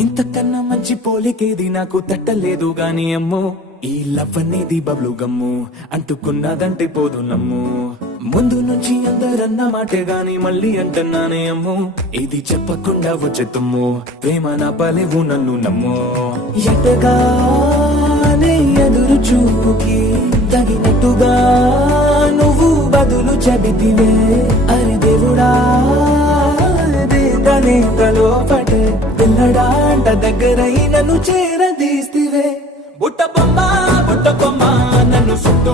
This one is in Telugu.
ఇంతకన్నా మంచి పోలికేది నాకు తట్టలేదు గాని అమ్మో ఈ లవ్ అనేది బబ్లు గమ్ము అంటుకున్నదంటే పోదు నమ్ము ముందు నుంచి అందరన్న మాటే గాని మళ్ళీ అంటున్నానే అమ్ము ఇది చెప్పకుండా వచ్చే తుమ్ము ప్రేమ నా పలేవు నన్ను నమ్ము ఎటగానే ఎదురు చూపుకి తగినట్టుగా నువ్వు బదులు చెబితివే అరే దేవుడా దేదనే లోపటే పిల్లడాంట దగ్గరై నన్ను చేరదీస్తివే బుట్ట బొమ్మ నన్ను చుట్టూ